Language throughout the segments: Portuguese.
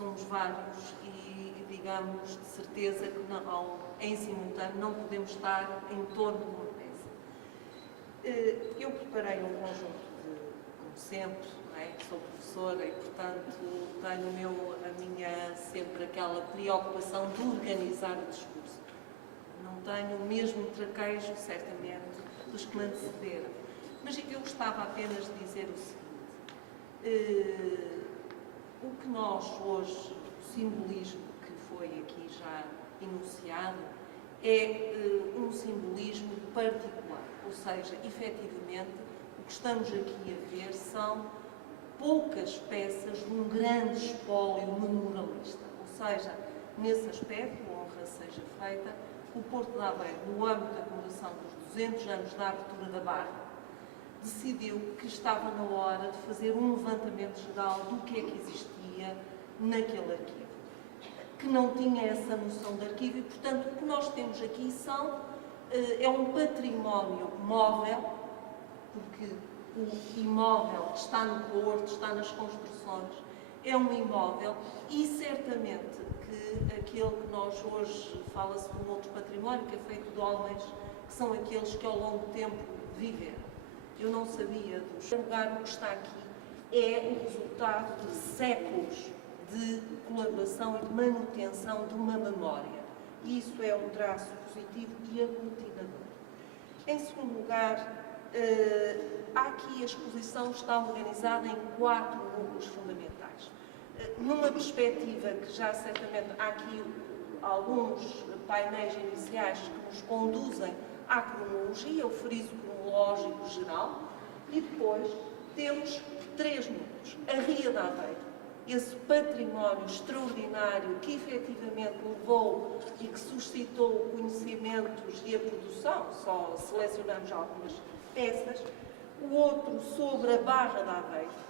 somos vários e digamos de certeza que não, em simultâneo não podemos estar em torno de uma mesa. Eu preparei um conjunto de, como sempre, não é? Sou professora e, portanto, tenho sempre aquela preocupação de organizar o discurso. Não tenho o mesmo traquejo, certamente, dos que me antecederam. Mas eu gostava apenas de dizer o seguinte. O que nós hoje, o simbolismo que foi aqui já enunciado, é um simbolismo particular. Ou seja, efetivamente, o que estamos aqui a ver são poucas peças de um grande espólio memorialista. Ou seja, nesse aspecto, honra seja feita, o Porto de Aveiro, no âmbito da comemoração dos 200 anos da abertura da Barra, decidiu que estava na hora de fazer um levantamento geral do que é que existia naquele arquivo, que não tinha essa noção de arquivo e, portanto, o que nós temos aqui é um património móvel, porque o imóvel está no Porto, está nas construções, é um imóvel e certamente que aquele que nós hoje fala-se de um outro património, que é feito de homens, que são aqueles que ao longo do tempo viveram. Eu não sabia dos lugar, o que está aqui é o resultado de séculos de colaboração e de manutenção de uma memória. E isso é um traço positivo e aglutinador. Em segundo lugar, aqui a exposição está organizada em 4 núcleos fundamentais. Numa perspectiva que já certamente há aqui alguns painéis iniciais que nos conduzem à cronologia, o friso cronológico geral, e depois temos 3 núcleos. A Ria de Aveiro, esse património extraordinário que efetivamente levou e que suscitou conhecimentos e a produção, só selecionamos algumas peças. O outro sobre a Barra de Aveiro,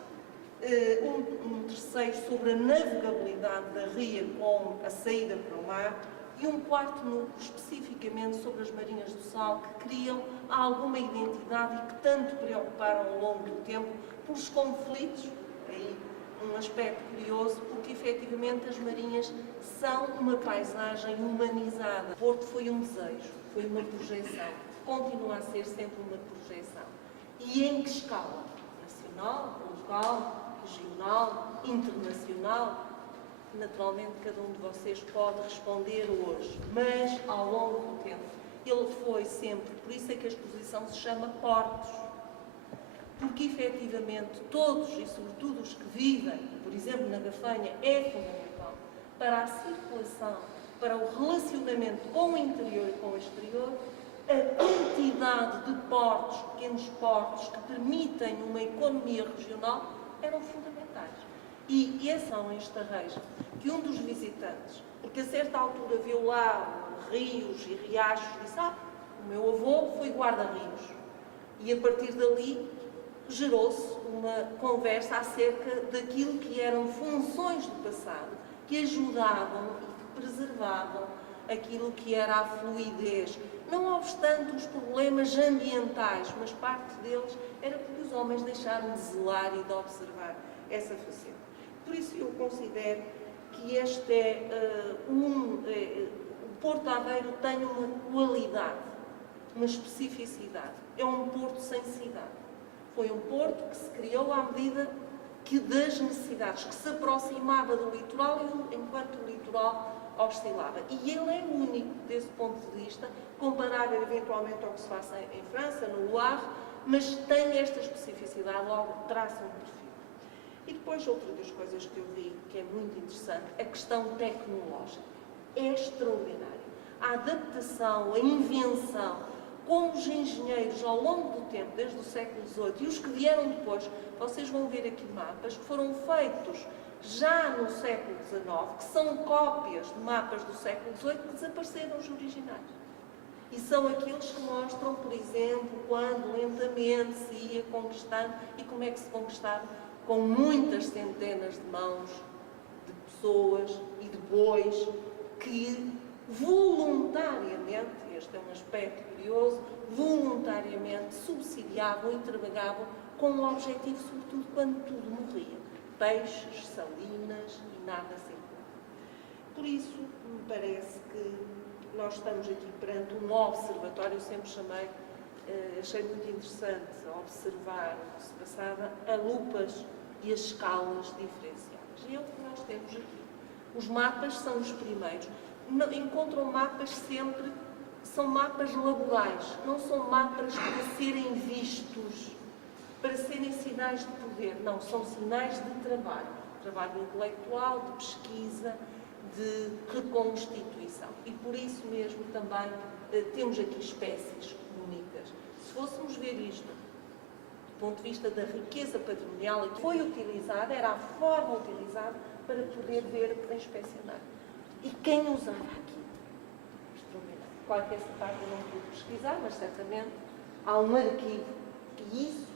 um terceiro sobre a navegabilidade da Ria com a saída para o mar, e um 4º núcleo especificamente sobre as Marinhas do Sal, que criam alguma identidade e que tanto preocuparam ao longo do tempo pelos conflitos. Aí um aspecto curioso, porque efetivamente as Marinhas são uma paisagem humanizada. O Porto foi um desejo, foi uma projeção, continua a ser sempre uma projeção. E em que escala? Nacional, local, regional, internacional? Naturalmente, cada um de vocês pode responder hoje, mas ao longo do tempo, ele foi sempre, por isso é que a exposição se chama Portos, porque efetivamente todos, e sobretudo os que vivem, por exemplo, na Gafanha, é fundamental para a circulação, para o relacionamento com o interior e com o exterior, a quantidade de portos, pequenos portos, que permitem uma economia regional, eram fundamentais. E esse é um estarrejo que um dos visitantes, porque a certa altura viu lá rios e riachos, disse: o meu avô foi guarda-rios. E a partir dali gerou-se uma conversa acerca daquilo que eram funções do passado, que ajudavam e que preservavam aquilo que era a fluidez. Não obstante os problemas ambientais, mas parte deles era porque os homens deixaram de zelar e de observar essa faceta. Por isso eu considero que este o Porto de Aveiro tem uma qualidade, uma especificidade. É um porto sem cidade. Foi um porto que se criou à medida que das necessidades, que se aproximava do litoral enquanto o litoral oscilava. E ele é único desse ponto de vista, comparável eventualmente ao que se faz em França, no Loire, mas tem esta especificidade, logo traça um perfil. E depois outra das coisas que eu vi que é muito interessante, a questão tecnológica. É extraordinário. A adaptação, a invenção, como os engenheiros ao longo do tempo, desde o século XVIII, e os que vieram depois, vocês vão ver aqui mapas que foram feitos já no século XIX, que são cópias de mapas do século XVIII que desapareceram os originais. E são aqueles que mostram, por exemplo, quando lentamente se ia conquistando e como é que se conquistava, com muitas centenas de mãos de pessoas e de bois que voluntariamente, este é um aspecto curioso, voluntariamente subsidiavam e trabalhavam com um objetivo, sobretudo quando tudo morria. Peixes, salinas e nada assim. parece que nós estamos aqui perante um observatório, eu sempre achei muito interessante observar o que se passava a lupas e as escalas diferenciadas. E é o que nós temos aqui. Os mapas são os primeiros. Encontram mapas sempre, são mapas laborais, não são mapas para serem vistos, para serem sinais de poder, não, são sinais de trabalho intelectual, de pesquisa, de reconstituição. E por isso mesmo também temos aqui espécies únicas. Se fôssemos ver isto do ponto de vista da riqueza patrimonial, que foi utilizada, era a forma utilizada para poder ver a espécie humana. E quem usava aquilo? Extraordinário. Claro que essa parte eu não pude pesquisar, mas certamente há um arquivo e isso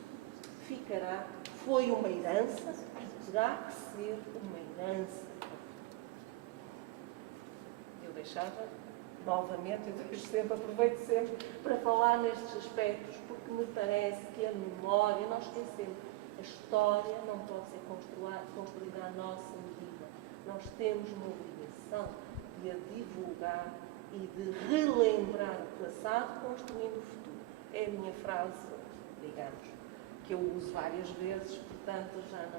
ficará, foi uma herança, terá que ser uma herança. Eu deixava, novamente, aproveito sempre para falar nestes aspectos, porque me parece que a memória, nós esquecemos, a história não pode ser construída à nossa medida. Nós temos uma obrigação de a divulgar e de relembrar o passado construindo o futuro. É a minha frase, digamos, que eu uso várias vezes, portanto já não